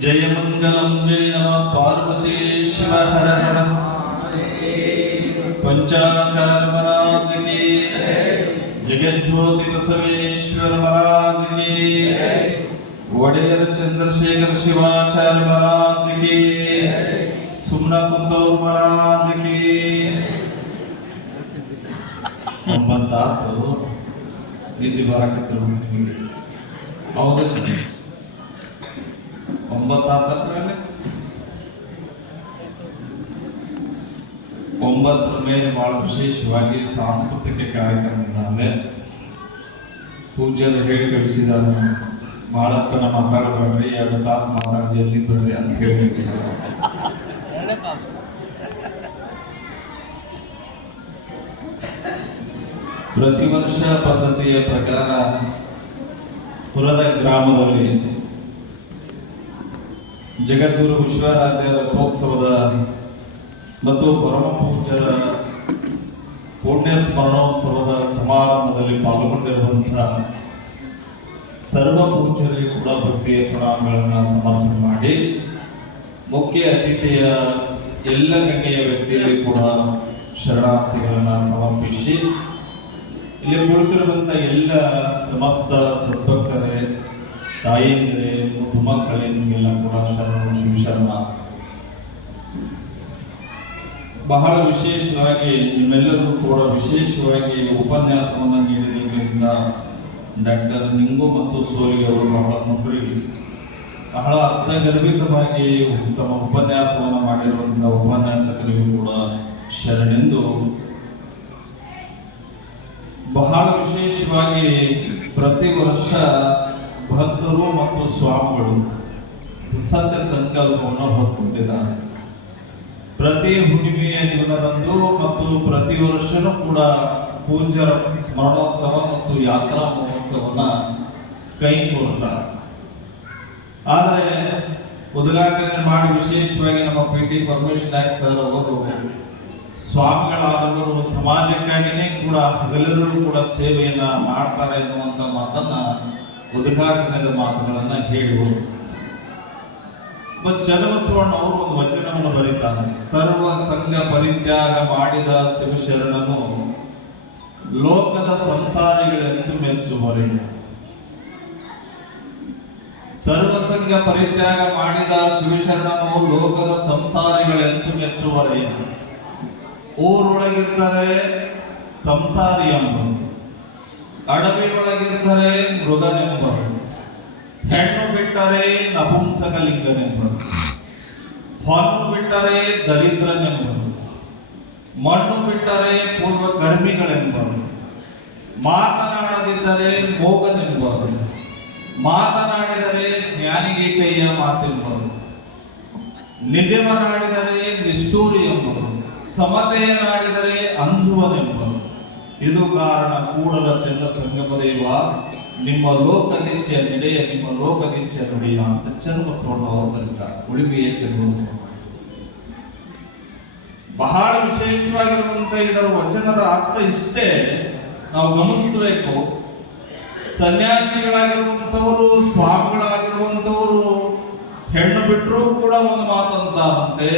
జయమంగళం జయ నమ పార్వతీ శివ హర హర పంచాక్షరమరాజకి జగజ్యోతి బసవేశ్వర మహారాజకి ಒಡೆಯರ್ ಚಂದ್ರಶೇಖರ ಶಿವಾಚಾರ್ಯ ಮಹಾರಾಜ್ ಕಿ ಸುಮ್ನ ಕುಂತವ್ರ ಮಹಾರಾಜ್ ಕಿ ನಮ್ಮ ತಾತು ಇಲ್ಲಿ ಬರಕ್ಕೆ ಅವ್ರ ಒಂಬತ್ತಾದ್ರೆ ಒಂಬತ್ತರ ಮೇಲೆ ಬಹಳ ವಿಶೇಷವಾಗಿ ಸಾಂಸ್ಕೃತಿಕ ಕಾರ್ಯಕ್ರಮಗಳಾವೆ ಪೂಜ್ಯರು ಹೇಳಿ ಕಳಿಸಿದ್ದಾರೆ ಬಹಳತ್ತನ ಮಾತಾಡಬೇಡ್ರಿ ಎರಡು ತಾಸು ಮಾತಾಡಿ ಜಲ್ದಿ ಬರ್ರಿ ಅಂತ ಹೇಳಿ ಪ್ರತಿ ವರ್ಷ ಪದ್ಧತಿಯ ಪ್ರಕಾರ ಪುರದ ಗ್ರಾಮದಲ್ಲಿ ಜಗದ್ಗುರು ವಿಶ್ವರಾಧ್ಯ ರಥೋತ್ಸವದ ಮತ್ತು ಪರಮ ಪೂಜ್ಯರ ಪುಣ್ಯ ಸ್ಮರಣೋತ್ಸವದ ಸಮಾರಂಭದಲ್ಲಿ ಪಾಲ್ಗೊಂಡಿರುವಂತಹ ಸರ್ವ ಪೂಜ್ಯರಿಗೆ ಕೂಡ ಭಕ್ತಿಯ ಪ್ರಣಾಮಗಳನ್ನು ಸಮರ್ಪಣೆ ಮಾಡಿ, ಮುಖ್ಯ ಅತಿಥಿಯ ಎಲ್ಲ ಗಣ್ಯ ವ್ಯಕ್ತಿಗಳಿಗೆ ಕೂಡ ಶರಣಾರ್ಥಿಗಳನ್ನು ಸಮರ್ಪಿಸಿ, ಇಲ್ಲಿ ಕುಳಿತಿರುವಂಥ ಎಲ್ಲ ಸಮಸ್ತ ಸದ್ಭಕ್ತರೇ ತಾಯಿಯಂದಿರೇ ಮತ್ತು ಮಕ್ಕಳೇ ನಿಮಗೆಲ್ಲ ಕೂಡ ಶರಣ ಶಿವಶರಣ ಬಹಳ ವಿಶೇಷವಾಗಿ ನಿಮ್ಮೆಲ್ಲರೂ ಕೂಡ ವಿಶೇಷವಾಗಿ ಉಪನ್ಯಾಸವನ್ನು ನೀಡಿದ್ದರಿಂದ ಡಾಕ್ಟರ್ ನಿಂಗು ಮತ್ತು ಸೋಲಿಗೆ ಅವರು ಬಹಳ ಬಹಳ ಅರ್ಥಗರ್ಭಿತವಾಗಿ ತಮ್ಮ ಉಪನ್ಯಾಸವನ್ನು ಮಾಡಿರುವಂಥ ಉಪನ್ಯಾಸಕರಿಗೂ ಕೂಡ ಶರಣೆಂದು. ಬಹಳ ವಿಶೇಷವಾಗಿ ಪ್ರತಿ ವರ್ಷ ಭಕ್ತರು ಮತ್ತು ಸ್ವಾಮಿಗಳು ಸತ್ಯ ಸಂಕಲ್ಪವನ್ನು ಹೊತ್ತುಕೊಂಡಿದ್ದಾರೆ. ಪ್ರತಿ ಹುಣ್ಣಿಮೆಯ ದಿನದಂದು ಮತ್ತು ಪ್ರತಿ ವರ್ಷನೂ ಕೂಡ ಪೂಜ್ಯರ ಸ್ಮರಣೋತ್ಸವ ಮತ್ತು ಯಾತ್ರಾ ಮಹೋತ್ಸವನ ಕೈಗೊಳ್ಳುತ್ತಾರೆ ಆದರೆ ಉದ್ಘಾಟನೆ ಮಾಡಿ ವಿಶೇಷವಾಗಿ ನಮ್ಮ P T Paramesh Naik sir ಅವರು ಸ್ವಾಮಿಗಳಾದವರು ಸಮಾಜಕ್ಕಾಗಿಯೇ ಕೂಡ ಹಗಲೆಲ್ಲರೂ ಕೂಡ ಸೇವೆಯನ್ನ ಮಾಡ್ತಾರೆ ಎನ್ನುವಂತ ಮಾತನ್ನ ಉದ್ಘಾಟನೆಯ ಮಾತುಗಳನ್ನ ಹೇಳಿದರು ಮತ್ತು ಚನ್ನಬಸವಣ್ಣ ಅವರು ಒಂದು ವಚನವನ್ನು ಬರೀತಾನೆ. ಸರ್ವ ಸಂಘ ಪರಿತ್ಯಾಗ ಮಾಡಿದ ಶಿವಶರಣನು ಲೋಕದ ಸಂಸಾರಿಗಳೆಂದು ಸರ್ವ ಸಂಘ ಪರಿತ್ಯಾಗ ಮಾಡಿದ ಶಿವಶರಣನು ಲೋಕದ ಸಂಸಾರಿಗಳೆಂದು ಮೆಚ್ಚುವರೆ ಊರೊಳಗಿರ್ತಾರೆ ಸಂಸಾರಿ ಎಂಬರು ಅಡವಿಯೊಳಗಿರ್ತಾರೆ ಮೃಗನೆಂಬ ಹೆಣ್ಣು ಬಿಟ್ಟರೆ ನಪುಂಸಕಲಿಂಗನೆಂಬರು. ಹೊನ್ನು ಬಿಟ್ಟರೆ ದರಿದ್ರನೆಂಬ ಮಣ್ಣು ಬಿಟ್ಟರೆ ಪೂರ್ವ ಕರ್ಮಿಗಳೆಂಬ ಮಾತನಾಡದಿದ್ದರೆ ಮೋಗನೆಂಬ ಮಾತನಾಡಿದರೆ ಜ್ಞಾನಿಗೆ ಕೈಯ ಮಾತೆಂಬರು. ನಿಜವನಾಡಿದರೆ ನಿಷ್ಠೂರಿ ಸಮತೆಯ ಸಮತೆಯನಾಡಿದರೆ ಅಂಜುವನೆಂಬರು. ಇದು ಕಾರಣ ಕೂಡಲ ಚಂದ ಸಂಗಮದೇವ ನಿಮ್ಮ ಲೋಕದಿಚ್ಛೆಯ ನಡೆಯ, ನಿಮ್ಮ ಲೋಕದಿಚ್ಛೆಯ ನುಡಿಯ ಅಂತ ಚರ್ಮ ಸ್ವರ್ಣ ಬರೀತಾರೆ ಉಳಿಮೆಯ ಚನ್ನಬಸವಣ್ಣ ಬಹಳ ವಿಶೇಷವಾಗಿರುವಂತ ಇದರ ವಚನದ ಅರ್ಥ ಇಷ್ಟೇ. ನಾವು ಗಮನಿಸಬೇಕು. ಸನ್ಯಾಸಿಗಳಾಗಿರುವಂತವರು ಸ್ವಾಮಿಗಳಾಗಿರುವಂಥವರು, ಹೆಣ್ಣು ಬಿಟ್ಟರೂ ಕೂಡ ಒಂದು ಮಾತಂತಾರಂತೆ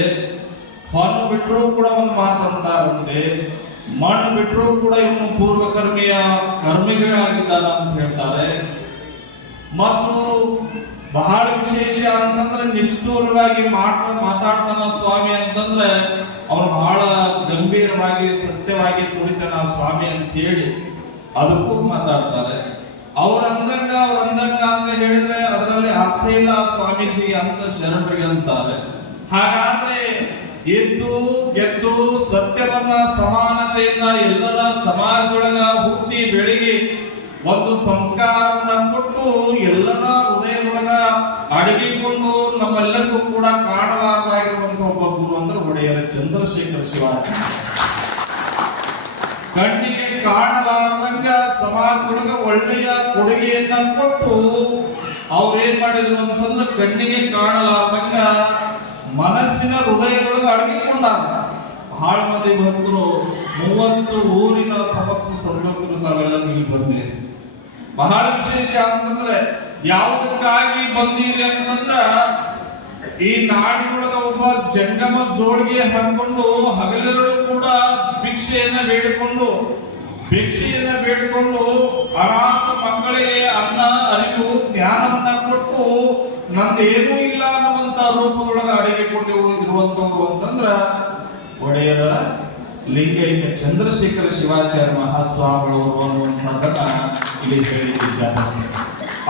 ಹಣ್ಣು ಬಿಟ್ಟರೂ ಕೂಡ ಒಂದು ಮಾತಂತಾರಂತೆ ಮಣ್ಣು ಬಿಟ್ಟರೂ ಕೂಡ ಇವನು ಪೂರ್ವಕರ್ಮಿಯ ಕರ್ಮಿಗಳಾಗಿದ್ದಾನ ಅಂತ ಹೇಳ್ತಾರೆ. ಮತ್ತು ಬಹಳ ವಿಶೇಷ ಅಂತಂದ್ರೆ ನಿಷ್ಠೂರವಾಗಿ ಮಾಟ ಮಾತಾಡ್ತಾನ ಸ್ವಾಮಿ ಅಂತಂದ್ರೆ ಅವನು ಬಹಳ ಗಂಭೀರವಾಗಿ, ಸತ್ಯವಾಗಿ ಕುಡಿತಾನ ಸ್ವಾಮಿ ಅಂತ ಹೇಳಿ ಅದಕ್ಕೂ ಮಾತಾಡ್ತಾರೆ. ಅವ್ರ ಅಂದಂಗ ಅವ್ರ ಅಂದಂಗ ಅಂತ ಹೇಳಿದ್ರೆ ಅದರಲ್ಲಿ ಅರ್ಥ ಇಲ್ಲ ಸ್ವಾಮೀಜಿಗೆ ಅಂತ ಶರಣರಿಗೆ ಅಂತಾರೆ ಹಾಗಾದ್ರೆ ಎದ್ದು ಗೆದ್ದು ಸತ್ಯವನ್ನ ಸಮಾನತೆಯನ್ನ ಎಲ್ಲರ ಸಮಾಜದೊಳಗ ಹುಟ್ಟಿ ಬೆಳಗಿ ಒಂದು ಸಂಸ್ಕಾರವನ್ನ ಕೊಟ್ಟು ಎಲ್ಲರ ಹೃದಯದೊಳಗ ಅಡಗಿಕೊಂಡು ನಮ್ಮೆಲ್ಲರಿಗೂ ಕೂಡ ಕಾಣಲಾರದಾಗಿರುವಂತ ಒಬ್ಬ ಗುರು ಅಂದ್ರೆ ಒಡೆಯರ ಚಂದ್ರಶೇಖರ ಶಿವಾಜಿ. ಕಣ್ಣಿಗೆ ಕಾಣಲಾರ್ದಂಗ ಸಮಾಜದೊಳಗ ಒಳ್ಳೆಯ ಕೊಡುಗೆಯನ್ನ ಕೊಟ್ಟು ಅವ್ರೇನ್ ಮಾಡಿದ್ರು ಅಂತಂದ್ರೆ ಕಣ್ಣಿಗೆ ಕಾಣಲಾರ್ದಂಗ ಮನಸ್ಸಿನ ಹೃದಯದೊಳಗೆ ಅಡಗಿಕೊಂಡಾಗ ಬಹಳ ಮಂದಿ ಭಕ್ತರು ಮೂವತ್ತು ಊರಿನ ಸಮಸ್ತ ಸರ್ವಕ್ಕೂ ತಾವೆಲ್ಲ ಇಲ್ಲಿ ಬಂದೆ ಬಹಳ ವಿಶೇಷ ಅಂತಂದ್ರೆ ಯಾವುದಕ್ಕಾಗಿ ಬಂದಿರಿ ಅಂತಂದ್ರ ಈ ನಾಡಿನೊಳಗ ಒಬ್ಬ ಜಂಗಮ ಜೋಡಿಗೆ ಹಾಕೊಂಡು ಹಗಲಿರಲು ಕೂಡ ಭಿಕ್ಷೆಯನ್ನ ಬೇಡಿಕೊಂಡು ಭಿಕ್ಷೆಯನ್ನ ಬೇಡಿಕೊಂಡು ಅನಾಥ ಮಕ್ಕಳಿಗೆ ಅನ್ನ, ಅರಿವು, ಜ್ಞಾನವನ್ನ ಕೊಟ್ಟು ನಂದೇನೂ ಇಲ್ಲ ಅನ್ನುವಂತ ರೂಪದೊಳಗ ಅಡಗಿಕೊಂಡು ಇರುವಂತವ್ರು ಅಂತಂದ್ರ ಒಡೆಯರ ಲಿಂಗೈಕ್ಯ ಚಂದ್ರಶೇಖರ ಶಿವಾಚಾರ್ಯ ಮಹಾಸ್ವಾಮಿಗಳು ಅನ್ನುವಂಥದ್ದನ್ನ ಇಲ್ಲಿ ಹೇಳಿದ್ದಾರೆ.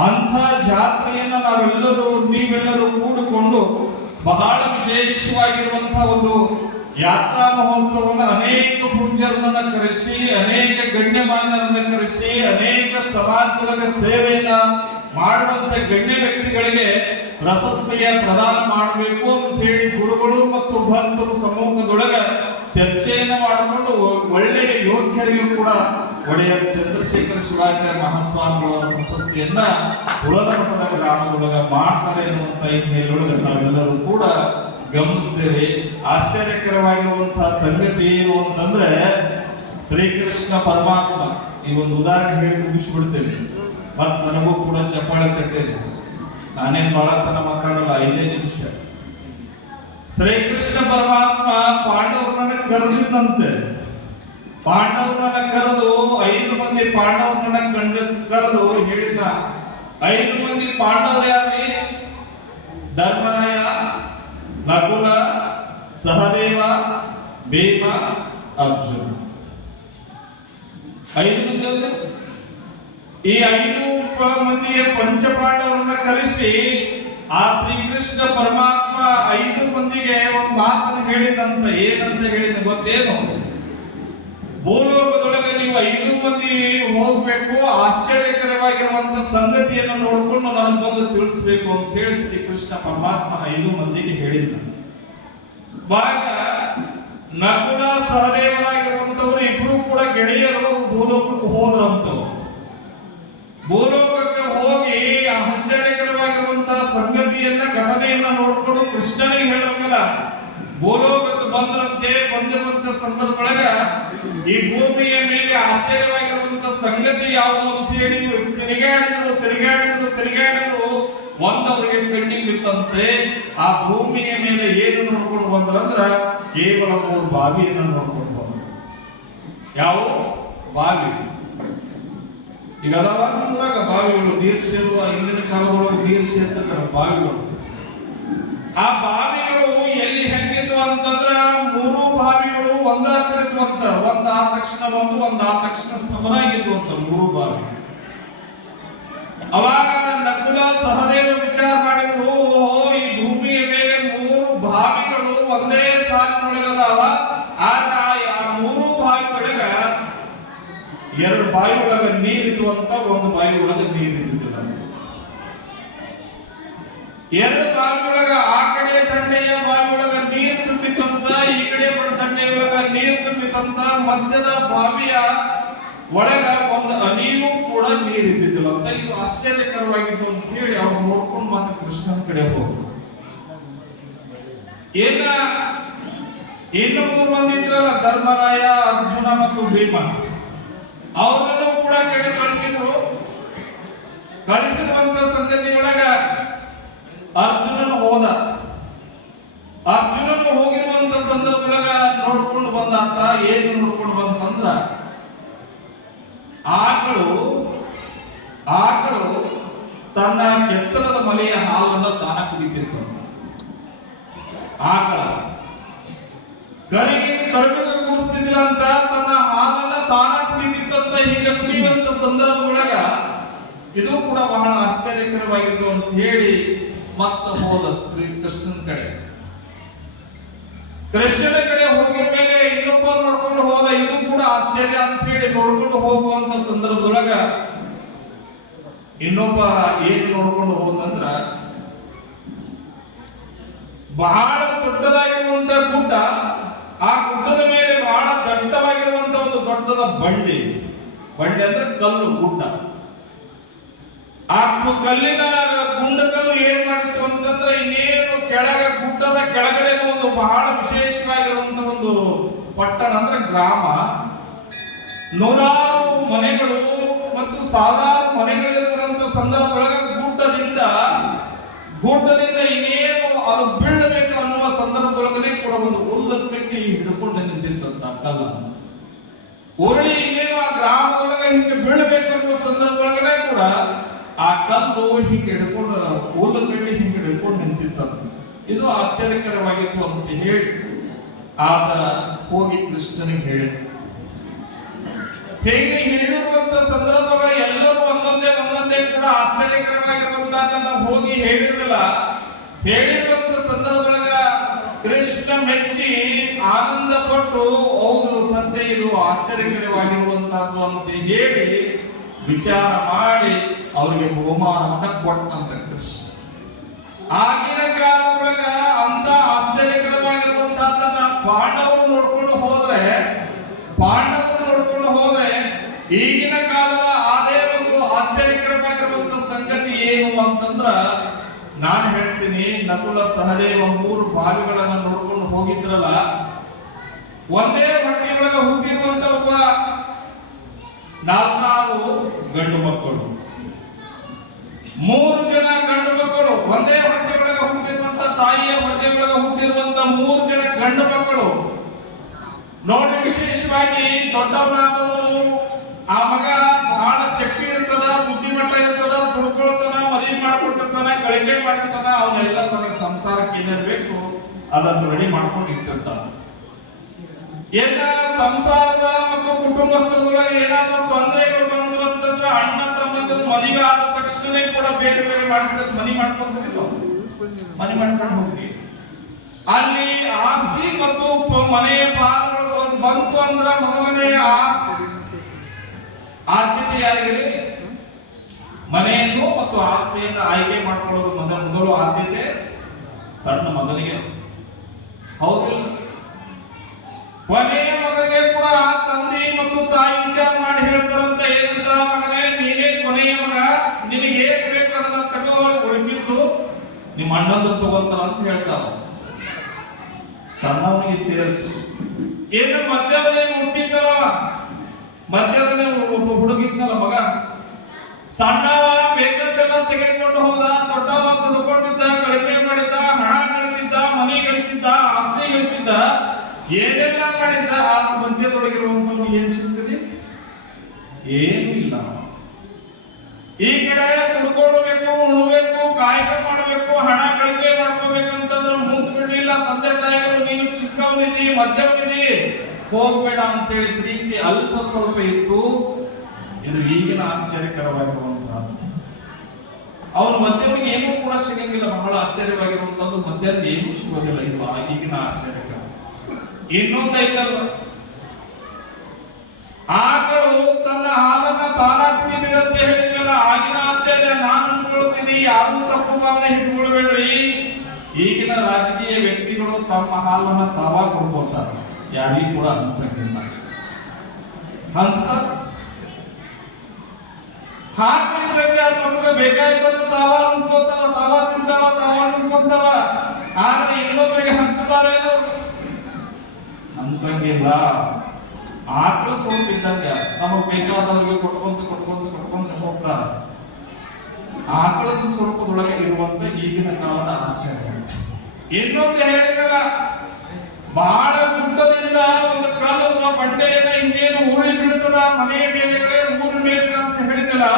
ಅಂಥ ಜಾತ್ರೆಯನ್ನ ನಾವೆಲ್ಲರೂ ನೀವೆಲ್ಲರೂ ಕೂಡಿಕೊಂಡು ಬಹಳ ವಿಶೇಷವಾಗಿರುವಂತಹ ಒಂದು ಯಾತ್ರಾ ಮಹೋತ್ಸವವನ್ನು ಅನೇಕ ಪೂಜ್ಯರನ್ನ ಕರೆಸಿ, ಅನೇಕ ಗಣ್ಯಮಾನ್ಯರನ್ನ ಕರೆಸಿ, ಅನೇಕ ಸಮಾಜದೊಳಗ ಸೇವೆಯನ್ನ ಮಾಡುವಂತ ಗಣ್ಯ ವ್ಯಕ್ತಿಗಳಿಗೆ ಪ್ರಶಸ್ತಿಯ ಪ್ರದಾನ ಮಾಡಬೇಕು ಅಂತ ಹೇಳಿ ಗುರುಗಳು ಮತ್ತು ಭಕ್ತರು ಸಮೂಹದೊಳಗೆ ಚರ್ಚೆಯನ್ನು ಮಾಡಿಕೊಂಡು ಒಳ್ಳೆಯ ಯೋಗ್ಯರಿಗೂ ಕೂಡ ಒಡೆಯ ಚಂದ್ರಶೇಖರ ಶಿವಾಚಾರ್ಯ ಮಹಾಸ್ವಾಮಿಗಳ ಪ್ರಶಸ್ತಿಯನ್ನ ಪುರದ ಮಠದ ಮಾಡ್ತಾರೆ ಅನ್ನುವಂಥ ಹಿನ್ನೆಲೆಯೊಳಗೆ ನಾವೆಲ್ಲರೂ ಕೂಡ ಗಮನಿಸ್ತೇವೆ ಆಶ್ಚರ್ಯಕರವಾಗಿರುವಂತಹ ಸಂಗತಿ ಏನು ಅಂತಂದ್ರೆ ಶ್ರೀಕೃಷ್ಣ ಪರಮಾತ್ಮ, ಈ ಒಂದು ಉದಾಹರಣೆ ಹೇಳಿ ಮುಗಿಸ್ಬಿಡ್ತೇನೆ. ಮತ್ತೆ ನನಗೂ ಕೂಡ ಚಪ್ಪಾಳೆ ತಟ್ಟೇನೆ ನಾನೇನ್ ಮಾಡತ್ತನ ಮಾತಾಡಲ್ಲ, ಐದೇ ನಿಮಿಷ. ಶ್ರೀಕೃಷ್ಣ ಪರಮಾತ್ಮ ಪಾಂಡವರನ್ನ ಕರೆದಿದ್ದಂತೆ. ಪಾಂಡವರನ್ನ ಕರೆದು ಐದು ಮಂದಿ ಪಾಂಡವರನ್ನ ಕಂಡು ಕರೆದು ಹೇಳಿದ. ಐದು ಮಂದಿ ಪಾಂಡವರು ಯಾರ್ರಿ ಧರ್ಮರಾಯ, ನಕುಲ, ಸಹದೇವ, ಭೀಮ, ಅರ್ಜುನ. ಐದು ಮಂದಿ? ಈ ಐದು ಮಂದಿಯ ಪಂಚಪಾಂಡವರನ್ನ ಕಲಿಸಿ ಆ ಶ್ರೀಕೃಷ್ಣ ಪರಮಾತ್ಮ ಐದು ಮಂದಿಗೆ ಒಂದು ಮಾತನ್ನು ಹೇಳಿದಂತ ಏನಂತ ಹೇಳಿದ ಗೊತ್ತೇನು? ಭೂಲೋಕದೊಳಗೆ ನೀವು ಐದು ಮಂದಿ ಹೋಗ್ಬೇಕು, ಆಶ್ಚರ್ಯಕರವಾಗಿರುವಂತ ಸಂಗತಿಯನ್ನು ನೋಡಿಕೊಂಡು ನಾನು ಬಂದು ತಿಳಿಸ್ಬೇಕು ಅಂತ ಹೇಳಿ ಶ್ರೀಕೃಷ್ಣ ಪರಮಾತ್ಮ ಐದು ಮಂದಿಗೆ ಹೇಳಿದ್ದ ಭಾಗ ನಕುಲ ಸಹದೇವರಾಗಿರುವಂತವರು ಇಬ್ರು ಕೂಡ ಗೆಳೆಯರು ಭೂಲೋಕಕ್ಕೆ ಹೋದ್ರಂತವ್ರು ಭೂಲೋಕಕ್ಕೆ ಹೋಗಿ ಆಶ್ಚರ್ಯಕರವಾಗಿರುವಂತಹ ಸಂಗತಿಯನ್ನ ಘಟನೆಯನ್ನ ನೋಡ್ಕೊಂಡು ಕೃಷ್ಣನಿಗೆ ಹೇಳಬೇಕಲ್ಲ ಭೂಲೋಕಕ್ಕೆ ಬಂದ್ರಂತೆ ಬಂದಿರುವಂತ ಸಂದರ್ಭದೊಳಗ ಈ ಭೂಮಿಯ ಮೇಲೆ ಆಶ್ಚರ್ಯವಾಗಿರುವಂತ ಸಂಗತಿ ಯಾವುದು ಅಂತ ಹೇಳಿ ತಿರುಗಾಡಿದ್ರು ತಿರುಗಾಡಿದ್ರು ತಿರುಗಾಡಿದ್ರು ಒಂದವರಿಗೆ ಪೆಂಡಿಂಗ್ ಇತ್ತಂತೆ ಆ ಭೂಮಿಯ ಮೇಲೆ ಏನು ನೋಡ್ಕೊಂಡು ಬಂದ್ರಂದ್ರ ಕೇವಲ ಮೂರು ಬಾವಿಯನ್ನು ನೋಡ್ಕೊಂಡು ಬಂದ್ರು. ಯಾವ? ಬಾವಿ. ಈಗ ಹಲವಾರು ಬಾವಿಗಳು, ನೀರು ಸೇರುವ ಹಿಂದಿನ ಕಾಲಗಳು ನೀರು ಸೇರ್ತಕ್ಕಂಥ ಬಾವಿಗಳು. ಆ ಎಲ್ಲಿ ಅಂತಂದ್ರ ಮೂರು ಬಾವಿಗಳು ಒಂದ್ ಆ ತಕ್ಷಣ ಒಂದು ಒಂದ್ ಆ ತಕ್ಷಣ ಸಮನಾಗಿದ್ವು ಅಂತ ಮೂರು ಬಾವಿ ಅವಾಗ ನಕುಲ ಸಹದೇವ ವಿಚಾರ ಮಾಡಿದ್ರು ಈ ಭೂಮಿಯ ಮೇಲೆ ಮೂರು ಬಾವಿಗಳು ಒಂದೇ ಸಾಲಿನೊಳಗದಾವ ಆದ್ರೆ ಆ- ಮೂರು ಬಾವಿ ಒಳಗ ಎರಡು ಬಾಯಿ ಒಳಗ ನೀರಿದ್ದು ಅಂತ ಒಂದು ಬಾಯಿ ಒಳಗ ನೀರಿದ್ದಿಲ್ಲ ಎರಡು ಬಾವಿ ಒಳಗ ಆ ಕಡೆ ತಂಡೆಯ ಬಾವಿ ಒಳಗ ನೀರು ತುಂಬಿತಂತ ಈ ಕಡೆ ದಂಡೆಯ ಒಳಗ ನೀರು ತುಂಬಿತಂತ ಮಧ್ಯದ ಬಾವಿಯ ಒಳಗ ಒಂದು ಹನಿಯೂ ಕೂಡ ನೀರು ಅಂತ ಇದು ಆಶ್ಚರ್ಯಕರವಾಗಿತ್ತು ಅಂತ ಹೇಳಿ ಅವ್ರು ನೋಡ್ಕೊಂಡು ಮತ್ತೆ ಕೃಷ್ಣನ ಕಡೆ ಹೋದ್ರು. ಏನ, ಇನ್ನು ಮೂರು ಮಂದಿ ಇದ್ರಲ್ಲ, ಧರ್ಮರಾಯ, ಅರ್ಜುನ ಮತ್ತು ಭೀಮ. ಅವರನ್ನು ಕೂಡ ಕಡೆ ಕಳಿಸಿದ್ರು. ಕಳಿಸಿರುವಂತ ಸಂಗತಿ ಒಳಗ ಅರ್ಜುನನು ಹೋದ. ಅರ್ಜುನನು ಹೋಗಿರುವಂತ ಸಂದರ್ಭದೊಳಗ ನೋಡ್ಕೊಂಡು ಬಂದಾತ ಏನು ನೋಡ್ಕೊಂಡು ಬಂತಂದ್ರ, ಆಕಳು ಆಕಳು ತನ್ನ ಕೆಚ್ಚಲದ ಮಲೆಯ ಹಾಲನ್ನ ತಾನ ಕುಡಿತಿರ್ತ ಆಕಳ ಕರಿಗೆ ಕುಡಿಸ್ತಿದ್ದಿಲ್ಲ ಅಂತ ತನ್ನ ಹಾಲನ್ನ ತಾನ ಕುಡಿತಿದ್ದಂತ ಈಗ ಕುಡಿಯುವಂತ ಸಂದರ್ಭದೊಳಗ ಇದು ಕೂಡ ಬಹಳ ಆಶ್ಚರ್ಯಕರವಾಗಿತ್ತು ಅಂತ ಹೇಳಿ ಮತ್ತ ಹೋದ ಕೃಷ್ಣನ ಕಡೆ. ಕೃಷ್ಣನ ಕಡೆ ಹೋಗಿದ ಮೇಲೆ ಇನ್ನೊಬ್ಬ ನೋಡ್ಕೊಂಡು ಹೋದ, ಇದು ಕೂಡ ಆಶ್ಚರ್ಯ ಅಂತ ಹೇಳಿ ನೋಡ್ಕೊಂಡು ಹೋಗುವಂತ ಸಂದರ್ಭದೊಳಗ ಇನ್ನೊಬ್ಬ ಏನ್ ನೋಡ್ಕೊಂಡು ಹೋದಂದ್ರ, ಬಹಳ ದೊಡ್ಡದಾಗಿರುವಂತ ಗುಡ್ಡ, ಆ ಗುಡ್ಡದ ಮೇಲೆ ಬಹಳ ದಟ್ಟವಾಗಿರುವಂತ ಒಂದು ದೊಡ್ಡದ ಬಂಡಿ. ಬಂಡೆ ಅಂದ್ರೆ ಕಲ್ಲು ಗುಡ್ಡ. ಆ ಕಲ್ಲಿನ ಗುಂಡಕಲ್ಲು ಏನ್ ಮಾಡಿತ್ತು ಅಂತಂದ್ರೆ ಇನ್ನೇನು ಕೆಳಗೆ, ಗುಡ್ಡದ ಕೆಳಗಡೆ ಒಂದು ಬಹಳ ವಿಶೇಷವಾಗಿರುವಂತ ಒಂದು ಪಟ್ಟಣ ಅಂದ್ರೆ ಗ್ರಾಮ. ನೂರಾರು ಮನೆಗಳು ಮತ್ತು ಸಾವಿರಾರು ಮನೆಗಳಿರುವಂತ ಸಂದರ್ಭದೊಳಗೆ ಗುಡ್ಡದಿಂದ ಗುಡ್ಡದಿಂದ ಇನ್ನೇನು ಅದು ಬೀಳಬೇಕು ಅನ್ನುವ ಸಂದರ್ಭದೊಳಗನೆ ಕೂಡ ಒಂದು ಉಲ್ಲದ ಕಟ್ಟಿ ಹಿಡ್ಕೊಂಡು ನಿಂತಿದ್ದಂತ ಕಲ್ಲ ಉರುಳಿ ಇನ್ನೇನು ಆ ಗ್ರಾಮದೊಳಗೆ ಹಿಂಗೆ ಬೀಳಬೇಕು ಅನ್ನುವ ಸಂದರ್ಭದೊಳಗನೆ ಕೂಡ ಆ ಕಲ್ಲು ಹಿಂಗೆ ಹಿಡ್ಕೊಂಡು ಓದ ಮೇಲೆ ಹಿಂಗೆ ಹಿಡ್ಕೊಂಡು ನಿಂತಿತ್ತಂತ ಇದು ಆಶ್ಚರ್ಯಕರವಾಗಿತ್ತು ಅಂತ ಹೇಳಿ ಆತ ಹೋಗಿ ಕೃಷ್ಣನಿಗೆ ಹೇಳಿ. ಹೇಗೆ ಹೇಳಿರುವಂತ ಸಂದರ್ಭಗಳ ಎಲ್ಲರೂ ಒಂದೊಂದೇ ಒಂದೊಂದೇ ಕೂಡ ಆಶ್ಚರ್ಯಕರವಾಗಿರುವಂತಹದ್ದನ್ನ ಹೋಗಿ ಹೇಳಿರಲಿಲ್ಲ ಹೇಳಿರುವಂತ ಸಂದರ್ಭದೊಳಗ ಕೃಷ್ಣ ಮೆಚ್ಚಿ ಆನಂದ ಪಟ್ಟು ಹೌದು ಸಂತೆ ಇದು ಅಂತ ಹೇಳಿ ವಿಚಾರ ಮಾಡಿ ಅವರಿಗೆ ಬಹುಮಾನವನ್ನ ಕೊಟ್ಟಂತ ಆಗಿನ ಕಾಲದೊಳಗ ಅಂತ ಆಶ್ಚರ್ಯಕರವಾಗಿರುವಂತಹದ್ದನ್ನ ಪಾಂಡವರು ನೋಡ್ಕೊಂಡು ಹೋದ್ರೆ ಪಾಂಡವರು ನೋಡ್ಕೊಂಡು ಹೋದ್ರೆ ಈಗಿನ ಕಾಲದ ಅದೇ ಒಂದು ಆಶ್ಚರ್ಯಕರವಾಗಿರುವಂತ ಸಂಗತಿ ಏನು ಅಂತಂದ್ರ, ನಾನು ಹೇಳ್ತೀನಿ, ನಕುಲ ಸಹದೇವ ಮೂರು ಭಾಗಗಳನ್ನ ನೋಡ್ಕೊಂಡು ಹೋಗಿದ್ರಲ್ಲ, ಒಂದೇ ಹೊಟ್ಟೆಯೊಳಗ ಹುಟ್ಟಿರುವಂತ ಒಬ್ಬ ನಾಲ್ಕಾರು ಗಂಡು ಮಕ್ಕಳು. ಮೂರು ಜನ ಗಂಡು ಮಕ್ಕಳು. ಒಂದೇ ಹೊಟ್ಟೆ ಒಳಗೆ ಹುಟ್ಟಿರುವಂತ ತಾಯಿಯ ಹೊಟ್ಟೆ ಒಳಗೆ ಹುಟ್ಟಿರುವಂತ ಮೂರು ಜನ ಗಂಡು ಮಕ್ಕಳು. ನೋಡಿ ವಿಶೇಷವಾಗಿ ದೊಡ್ಡವನಾದವನು, ಆ ಮಗ ಬಹಳ ಶಕ್ತಿ ಇರ್ತದ, ಬುದ್ಧಿಮಟ್ಟ ಇರ್ತದ ದುಡ್ಕೊಳ್ತಾನ ಮದುವೆ ಮಾಡ್ಕೊಟ್ಟಿರ್ತಾನ ಕಳಿಕೆ ಮಾಡಿರ್ತಾನ ಅವನ್ನೆಲ್ಲ ತನಗೆ ಸಂಸಾರಕ್ಕೆ ಏನಿರ್ಬೇಕು ಅದನ್ನು ರೆಡಿ ಮಾಡ್ಕೊಂಡು ಇಟ್ಟಿರ್ತಾನ. ಏನ ಸಂಸಾರದ ಮತ್ತು ಕುಟುಂಬಸ್ಥರೊಳಗೆ ಏನಾದರೂ ತೊಂದರೆಗಳು ಬಂದು ಅಂತಂದ್ರೆ ಅಣ್ಣ ತಮ್ಮಂದಿರು ಮದುವೆ ಆದ ತಕ್ಷಣನೇ ಕೂಡ ಬೇರೆ ಬೇರೆ ಮಾಡ್ತಾರೆ ಮನಿ ಮಾಡ್ಕೊಂತೀವಿ ಮನಿ ಮಾಡ್ಕೊಂಡು ಹೋಗ್ತೀವಿ ಅಲ್ಲಿ ಆಸ್ತಿ ಮತ್ತು ಮನೆ ಪಾಲುಗಳು ಬಂತು ಅಂದ್ರ ಮೊದಲನೆಯ ಆದ್ಯತೆ ಯಾರಿಗಿದೆ ಮನೆಯನ್ನು ಮತ್ತು ಆಸ್ತಿಯನ್ನು ಆಯ್ಕೆ ಮಾಡ್ಕೊಳ್ಳೋದು ಮೊದಲು ಆದ್ಯತೆ, ಸಣ್ಣ ಮಗನಿಗೆ. ಹೌದಿಲ್ಲ ಕೊನೆಯ ಮಗನಿಗೆ ಕೂಡ ತಂದೆ ಮತ್ತು ತಾಯಿ ವಿಚಾರ ಮಾಡಿ ಹೇಳ್ತಾರಂತ, ಏನಂತ ಮಗನೇ, ನೀನೇ ಕೊನೆಯ ಮಗ, ನಿನಗೆ ಏನ್ ಬೇಕು ಅದನ್ನ ತಗೋ ಉಳಿದಿದ್ದು ನಿಮ್ಮ ಅಣ್ಣಂದು ತಗೊಂತಾರ ಅಂತ ಹೇಳ್ತಾರ ಸಣ್ಣವನಿಗೆ ಸೇರಿಸು. ಏನು ಮಧ್ಯಾಹ್ನ ಹುಟ್ಟಿದ್ದಲ್ಲ ಮಧ್ಯಾಹ್ನ ಹುಡುಗಿದ್ನಲ್ಲ ಮಗ? ಸಣ್ಣವ ಬೇಕಂತೆಲ್ಲ ತೆಗೆದುಕೊಂಡು ಹೋದ, ದೊಡ್ಡವ ದುಡ್ಕೊಂಡಿದ್ದ ಕಡಿಮೆ ಮಾಡಿದ್ದ, ಹಣ ಗಳಿಸಿದ್ದ, ಮನೆ ಗಳಿಸಿದ್ದ, ಆಸ್ತಿ ಗಳಿಸಿದ್ದ ಏನೆಲ್ಲ ಕಡೆಯಿಂದ ಆ ಮಧ್ಯದೊಳಗಿರುವಂತನು ಏನ್ ಸಿಗ್ತದೆ? ಏನೂ ಇಲ್ಲ ಈ ಗಿಡ ದುಡ್ಕೊಳ್ಬೇಕು, ಉಣ್ಬೇಕು, ಕಾಯಕ ಮಾಡಬೇಕು, ಹಣ ಗಳಿಕೆ ಮಾಡ್ಕೋಬೇಕಂತಂದ್ರೆ ಮುಂದ್ ಬಿಡ್ಲಿಲ್ಲ ತಂದೆ ತಾಯಿಗಳು, ನೀನು ಚಿಕ್ಕವನಿದಿ ಮಧ್ಯಮನಿದಿ ಹೋಗ್ಬೇಡ ಅಂತೇಳಿ ಪ್ರೀತಿ ಅಲ್ಪ ಸ್ವಲ್ಪ ಇತ್ತು. ಇದು ಈಗಿನ ಆಶ್ಚರ್ಯಕರವಾಗಿರುವಂತಹದ್ದು ಅವನು ಮಧ್ಯಮಿಗೆ ಏನೂ ಕೂಡ ಸಿಗಂಗಿಲ್ಲ. ಬಹಳ ಆಶ್ಚರ್ಯವಾಗಿರುವಂತದ್ದು ಮಧ್ಯಾಹ್ನ ಏನೂ ಸಿಗೋದಿಲ್ಲ. ಇದು ಈಗಿನ ಆಶ್ಚರ್ಯಕರ ಇನ್ನೊಂದು ಐತಲ್ಲ ಆಕಳು ತನ್ನ ಹಾಲನ್ನ ತಾನ ಕುಡಿದಿದೆ ಅಂತ ಆಗಿನ ಆಶ್ಚರ್ಯ ನಾನು ಅನ್ಕೊಳ್ತೀನಿ, ಯಾರು ತಪ್ಪು ಭಾವನೆ ಹಿಡ್ಕೊಳ್ಬೇಡ್ರಿ. ಈಗಿನ ರಾಜಕೀಯ ವ್ಯಕ್ತಿಗಳು ತಮ್ಮ ಹಾಲನ್ನ ತಾವಾಗ ಕೊಡ್ಕೊಳ್ತಾರೆ ಯಾರಿಗೂ ಕೂಡ ಹಂಚಿಲ್ಲ ಹಂಚ್ತಾರ ಹಾಕಿದ್ರೆ ನಮ್ಗೆ ಬೇಕಾಯ್ತು ತಾವಾಗ ಅನ್ಕೋತಾವ ತಾವ ತಿಂತಾವ ತಾವ ಅನ್ಕೊಂತಾವ ಆದ್ರೆ ಇನ್ನೊಬ್ಬರಿಗೆ ಹಂಚುತ್ತಾರೇನೋ ಹಂಚಂಗಿಲ್ಲ ಆಕಳು ಸೋಂಪಿದ್ದಂಗೆ ನಮಗ್ ಬೇಕಾದವ್ರಿಗೆ ಕೊಟ್ಕೊಂತ ಕೊಟ್ಕೊಂತ ಕೊಟ್ಕೊಂತ ಹೋಗ್ತಾರ. ಆಕಳದ ಸ್ವರೂಪದೊಳಗೆ ಇರುವಂತ ಈಗಿನ ಕಾಲದ ಆಶ್ಚರ್ಯ ಇನ್ನೊಂದು ಹೇಳಿದಾಗ ಬಹಳ ಗುಡ್ಡದಿಂದ ಒಂದು ಕಾಲದ ಬಂಡೆಯನ್ನ ಇನ್ನೇನು ಊರಿ ಬೀಳ್ತದ ಮನೆಯ ಮೇಲೆಗಳೇ ಊರು ಮೇಲೆ ಅಂತ ಹೇಳಿದಲ್ಲ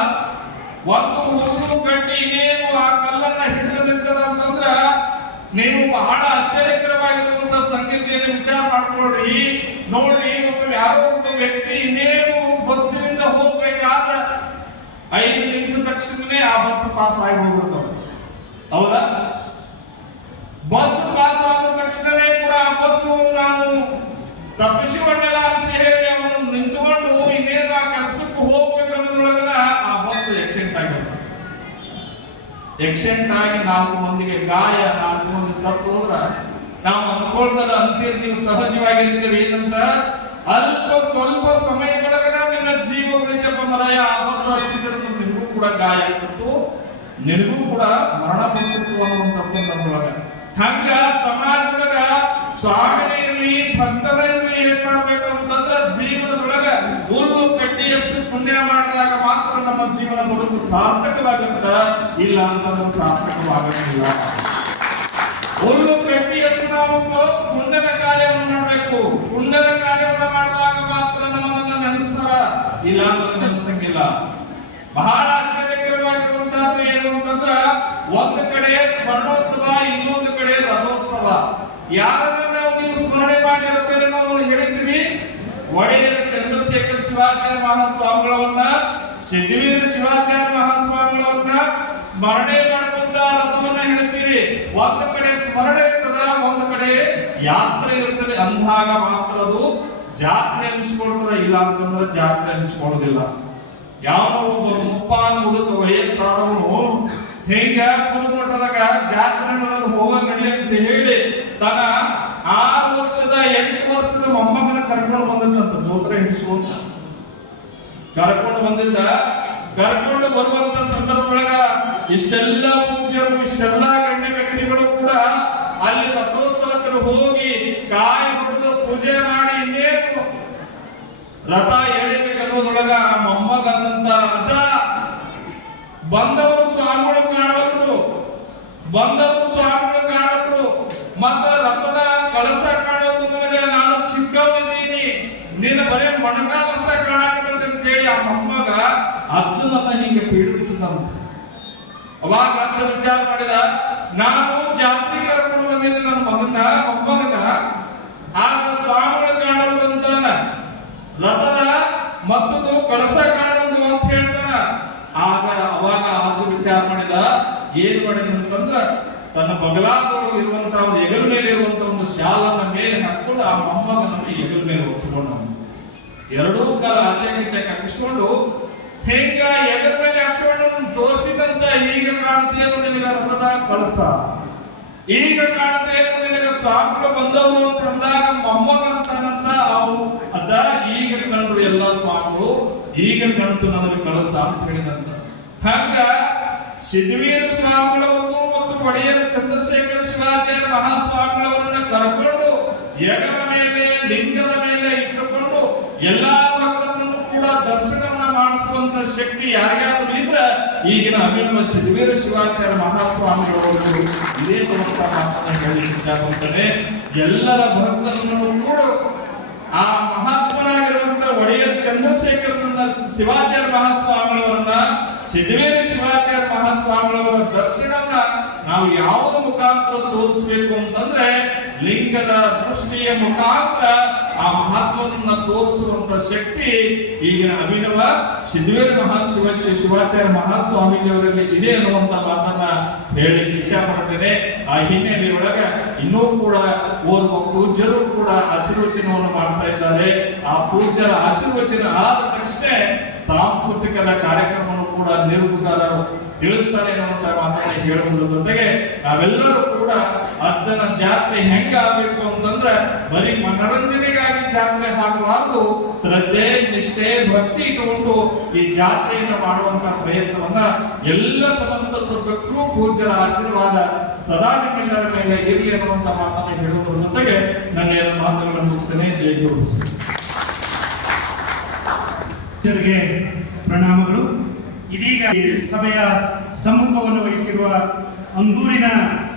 ಒಂದು ಹುಲ್ಲು ಕಟ್ಟಿ ಇನ್ನೇನು ಆ ಕಲ್ಲನ್ನ ಹಿಡಿದ ಅಂತಂದ್ರ ನೀವು ಬಹಳ ಆಶ್ಚರ್ಯಕರವಾಗಿರುವಂತಹ ಸಂಗತಿಯನ್ನು ವಿಚಾರ ಮಾಡ್ಕೊಳ್ರಿ ನೋಡ್ರಿ, ಒಬ್ಬ ಯಾರೋ ಒಬ್ಬ ವ್ಯಕ್ತಿ ಇನ್ನೇನು ಬಸ್ಸಿನಿಂದ ಹೋಗ್ಬೇಕಾದ್ರೆ ಐದು ನಿಮಿಷ ತಕ್ಷಣನೇ ಆ ಬಸ್ ಪಾಸ್ ಆಗಿ ಹೋಗ್ಬಿಡ್ತಾವ ಹೌದಾ? ಬಸ್ ಪಾಸ್ ಆದ ತಕ್ಷಣವೇ ಕೂಡ ಆ ಬಸ್ ನಾನು ತಪ್ಪಿಸಿಕೊಂಡಲ್ಲ ಅಂತ ಹೇಳಿ ಅವನು ನಿಂತುಕೊಂಡು ಇನ್ನೇನು ಆ ಕೆಲಸಕ್ಕೆ ಹೋಗ್ಬೇಕನ್ನೋದ್ರೊಳಗನ ಆ ಬಸ್ ಆಕ್ಸಿಡೆಂಟ್ ಆಗಿ ಆಕ್ಸಿಡೆಂಟ್ ಆಗಿ ನಾಲ್ಕು ಮಂದಿಗೆ ಗಾಯ, ನಾಲ್ಕು ಸತ್ತು ಹೋದ್ರ, ನಾವು ಅನ್ಕೊಳ್ತಾರ ಅಂತಿರ್ತೀವಿ ಸಹಜವಾಗಿರ್ತೀವಿ ಏನಂತ? ಅಲ್ಪ ಸ್ವಲ್ಪ ಸಮಯದೊಳಗನ ನಿನ್ನ ಜೀವ ಉಳಿತಪ್ಪ ಮರಾಯ, ಆ ಬಸ್ ನಿನಗೂ ಕೂಡ ಗಾಯ ಆಗ್ತಿತ್ತು ನಿನಗೂ ಕೂಡ ಮರಣ ಬಂದಿತ್ತು ಅನ್ನುವಂತ ಸಂದರ್ಭದೊಳಗ. ಹಂಗ ಸಮಾಜದೊಳಗ ಸ್ವಾಮಿಯಲ್ಲಿ ಭಕ್ತರಲ್ಲಿ ಏನ್ ಮಾಡ್ಬೇಕು ಅಂತಂದ್ರ ಜೀವನದೊಳಗ ಹುಲ್ಲು ಕಟ್ಟಿಯಷ್ಟು ಪುಣ್ಯ ಮಾಡಿದಾಗ ಮಾತ್ರ ನಮ್ಮ ಜೀವನ ಬದುಕು ಸಾರ್ಥಕವಾಗುತ್ತ ಇಲ್ಲ ಅಂತಂದ್ರೆ ಸಾರ್ಥಕವಾಗಂಗಿಲ್ಲ ನಾವು ಪುಣ್ಯದ ಕಾರ್ಯವನ್ನು ಮಾಡಬೇಕು. ಪುಣ್ಯದ ಕಾರ್ಯವನ್ನು ಮಾಡಿದಾಗ ಮಾತ್ರ ನಮ್ಮನ್ನ ನೆನೆಸ್ತಾರ ಇಲ್ಲ ಅಂದ್ರೆ ನೆನೆಸಂಗಿಲ್ಲ ಬಹಳ ಆಶ್ಚರ್ಯಕರವಾಗಿರುವಂತಹದ್ದು ಏನು ಅಂತಂದ್ರ, ಒಂದು ಕಡೆ ಸ್ಮರಣೋತ್ಸವ, ಇನ್ನೊಂದು ಕಡೆ ರಥೋತ್ಸವ. ಯಾರನ್ನ ನಾವು ನೀವು ಸ್ಮರಣೆ ಮಾಡಿರುತ್ತೇವೆ ನಾವು ಹೇಳಿದ್ದೀವಿ ಒಡೆಯರ ಚಂದ್ರಶೇಖರ ಶಿವಾಚಾರ್ಯ ಮಹಾಸ್ವಾಮಿಗಳವನ್ನ ಸಿದ್ಧವೀರ ಶಿವಾಚಾರ್ಯ ಮಹಾಸ್ವಾಮಿಗಳವನ್ನ ಸ್ಮರಣೆ ಮಾಡುವಂತ ರಥವನ್ನ ಹೇಳ್ತೀರಿ. ಒಂದು ಕಡೆ ಸ್ಮರಣೆ ಯಾತ್ರೆ ಇರ್ತದೆ ಅಂದಾಗ ಮಾತ್ರ ಅದು. ಜಾತ್ರೆ ಅನ್ಸ್ಕೊಳ್ತದ ಇಲ್ಲ ಅಂತಂದ್ರೆ ಜಾತ್ರೆ ಅನಿಸ್ಕೊಳ್ಳೋದಿಲ್ಲ ಯಾವ ಒಬ್ಬ ಮುಪ್ಪಾನ ಮುದುಕ ವಯಸ್ಸಾದವನು ಹೇಗ ಕುರುಮಠದಾಗ ಜಾತ್ರೆ ನಡೆದು ಹೋಗ ನಡಿ ಅಂತ ಹೇಳಿ ತನ್ನ ಆರು ವರ್ಷದ, ಎಂಟು ವರ್ಷದ ಮೊಮ್ಮಗನ ಕರ್ಕೊಂಡು ಬಂದಂತ ಮೂತ್ರ ಹಿಡಿಸುವಂತ ಕರ್ಕೊಂಡು ಬಂದಿದ್ದ, ಕರ್ಕೊಂಡು ಬರುವಂತ ಸಂದರ್ಭದೊಳಗ ಇಷ್ಟೆಲ್ಲ ಪೂಜ್ಯರು ಇಷ್ಟೆಲ್ಲ ಗಣ್ಯ ವ್ಯಕ್ತಿಗಳು ಕೂಡ ಅಲ್ಲಿ ರಥೋತ್ಸವಕ್ಕೆ ಹೋಗಿ ಕಾಯಿ ಹೊಡೆದು ಪೂಜೆ ಮಾಡಿ ಇನ್ನೇನು ರಥ ಎಳಿಬೇಕು ಅನ್ನೋದ್ರೊಳಗ ಆ ಮೊಮ್ಮಗ ಅನ್ನಂತ ಅಜ್ಜ ಬಂದವರು ಸ್ವಾಮಿಗಳು ಕಾಣಬೇಕು ಬಂದವರು ಸ್ವಾಮಿಗಳು ಕಾಣಬೇಕು ಮತ್ತ ರಥದ ಕಳಸ ಕಾಣೋದು ನನಗೆ ನಾನು ಚಿಕ್ಕವನಿದ್ದೀನಿ. ನೀನು ಬರೇ ಮೊಣಕಾಲಷ್ಟ ಕಾಣಕತ್ತಂತ ಹೇಳಿ ಆ ಮೊಮ್ಮಗ ಅಜ್ಜನನ್ನ ಹಿಂಗೆ ಪೀಡಿಸುತ್ತ ಅವಾಗ ಅಜ್ಜ ವಿಚಾರ ಮಾಡಿದ, ನಾನು ಜಾತ್ರೆ ಕರ್ಕೊಂಡು ಬಂದಿದ್ದೆ ನನ್ನ ಮಗನ, ಮೊಮ್ಮಗನ ಆಗ ಸ್ವಾಮಿಗಳು ಕಾಣೋದು ಅಂತಾನ ರಥದ ಮತ್ತು ಕಳಸ ಕಾಣೋದು ಅಂತ ಹೇಳ್ತಾನ. ಆಗ ಅವಾಗ ಆತು ವಿಚಾರ ಮಾಡಿದ, ಏನ್ ಮಾಡಿದ ಅಂತಂದ್ರ, ತನ್ನ ಬಗಲಾದೊಳಗೆ ಇರುವಂತಹ ಒಂದು ಹೆಗಲ ಮೇಲೆ ಇರುವಂತಹ ಒಂದು ಶಾಲನ ಮೇಲೆ ಹಾಕೊಂಡು ಆ ಮೊಮ್ಮಗನನ್ನು ಎಗಲ್ ಮೇಲೆ ಹೊತ್ಕೊಂಡ ಎರಡೂ ಕಾಲ ಆಚೆ ಈಚೆ ಹಾಕಿಸ್ಕೊಂಡು, ಹೆಂಗ ಎದ್ರ ಮೇಲೆ ಹಾಕ್ಸ್ಕೊಂಡು ತೋರಿಸಿದಂತ ಈಗ ಕಾಣ್ತೇನು ನಿನಗ ರಥದ ಕಳಸ? ಈಗ ಕಾಣ್ತೇನು ನಿನಗೆ ಸ್ವಾಮಿಗಳು ಬಂದವರು ಅಂತ ಅಂದಾಗ ಮೊಮ್ಮಗ ಅಂತಂತ ಅವು ಅಜ್ಜ ಈಗ ಕಂಡು ಎಲ್ಲ ಸ್ವಾಮಿಗಳು ಈಗ ಕಂಡು ನನಗೆ ಕಳಸ ಅಂತ ಹೇಳಿದಂತ. ಹಂಗ ಸಿದ್ಧವೀರ ಸ್ವಾಮಿಗಳವರು ಮತ್ತು ಒಡೆಯರ ಚಂದ್ರಶೇಖರ ಶಿವಾಚಾರ್ಯ ಮಹಾಸ್ವಾಮಿಗಳವರನ್ನ ಕರ್ಕೊಂಡು ಏಕದ ಮೇಲೆ, ಲಿಂಗದ ಮೇಲೆ ಇಟ್ಟುಕೊಂಡು ಎಲ್ಲಾ ಮಾಡಿಸುವಂತ ಶಕ್ತಿ ಯಾರಿಗಾದ್ರೂ ಇದ್ರೆ ಈಗಿನ ಅಭಿನವ ಸಿದ್ಧವೀರ ಶಿವಾಚಾರ್ಯ ಮಹಾಸ್ವಾಮಿಗಳವರು ಇದೇ ಅಂತ ಮಾತನ್ನ ಹೇಳಿ ಇಚ್ಛಾಗುತ್ತಾನೆ ಎಲ್ಲರ ಭಕ್ತರನ್ನು ಕೂಡ ಆ ಮಹಾತ್ಮನಾಗಿರುವಂತ ಒಡೆಯರ್ ಚಂದ್ರಶೇಖರನನ್ನ ಶಿವಾಚಾರ್ಯ ಮಹಾಸ್ವಾಮಿಗಳವರನ್ನ ಸಿದ್ಧವೀರ ಶಿವಾಚಾರ್ಯ ಮಹಾಸ್ವಾಮಿಗಳವರ ದರ್ಶನವನ್ನ ನಾವು ಯಾವ ಮುಖಾಂತರ ತೋರಿಸ್ಬೇಕು ಅಂತಂದ್ರೆ ಲಿಂಗದ ದೃಷ್ಟಿಯ ಮುಖಾಂತರ ಆ ಮಹತ್ವವನ್ನು ತೋರಿಸುವಂತ ಶಕ್ತಿ ಈಗಿನ ಅಭಿನವ ಸಿದ್ಧವೀರ ಮಹಾಶಿವ ಶಿವಾಚಾರ್ಯ ಮಹಾಸ್ವಾಮೀಜಿಯವರಲ್ಲಿ ಇದೆ ಅನ್ನುವಂತ ಮಾತನ್ನ ಹೇಳಿ ಇಚ್ಛಾ ಪಡ್ತೇನೆ ಆ ಹಿನ್ನೆಲೆಯೊಳಗ ಇನ್ನೂ ಕೂಡ ಓರ್ವ ಪೂಜ್ಯರು ಕೂಡ ಆಶೀರ್ವಚನವನ್ನು ಮಾಡ್ತಾ ಇದ್ದಾರೆ. ಆ ಪೂಜ್ಯರ ಆಶೀರ್ವಚನ ಆದ ತಕ್ಷಣ ಸಾಂಸ್ಕೃತಿಕದ ಕಾರ್ಯಕ್ರಮವನ್ನು ಕೂಡ ನಿರೂಪಕರು ತಿಳಿಸ್ತಾರೆ ಅನ್ನುವಂತ ಮಾತನ್ನ ಹೇಳುವುದರ ಜೊತೆಗೆ ನಾವೆಲ್ಲರೂ ಕೂಡ ಅಜ್ಜನ ಜಾತ್ರೆ ಹೆಂಗ ಆಗ್ಬೇಕು ಅಂತಂದ್ರೆ ಬರೀ ಮನರಂಜನೆಗಾಗಿ ಜಾತ್ರೆ ಹಾಕಬಾರದು, ಶ್ರದ್ಧೆ, ನಿಷ್ಠೆ, ಭಕ್ತಿ ಇಟ್ಟುಕೊಂಡು ಈ ಜಾತ್ರೆಯನ್ನ ಮಾಡುವಂತ ಪ್ರಯತ್ನವನ್ನ ಎಲ್ಲ ಸಮಸ್ತ ಸ್ವರ್ಗಕ್ಕೂ ಪೂಜ್ಯರ ಆಶೀರ್ವಾದ ಸದಾ ನಿಮ್ಮೆಲ್ಲರ ಮೇಲೆ ಇರಲಿ ಅನ್ನುವಂತ ಮಾತನ್ನ ಹೇಳುವುದರ ಜೊತೆಗೆ ನನ್ನ ಎರಡು ಮಾತುಗಳನ್ನು ಮುಗಿಸ್ತೇನೆ. ಜೈ ಗುರು. ಪ್ರಣಾಮಗಳು. ಇದೀಗ ಸಭೆಯ ಸಮ್ಮುಖವನ್ನು ವಹಿಸಿರುವ ಅಂಗೂರಿನ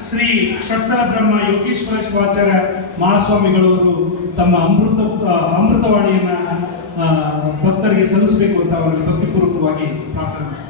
ಶ್ರೀ ಶಸ್ತ್ರ ಬ್ರಹ್ಮ ಯೋಗೀಶ್ವರ ಶಿವಾಚಾರ್ಯ ಮಹಾಸ್ವಾಮಿಗಳವರು ತಮ್ಮ ಅಮೃತ, ಅಮೃತವಾಣಿಯನ್ನು ಭಕ್ತರಿಗೆ ಸಲ್ಲಿಸಬೇಕು ಅಂತ ಅವರಿಗೆ ಭಕ್ತಿಪೂರ್ವಕವಾಗಿ ಪ್ರಾರ್ಥನೆ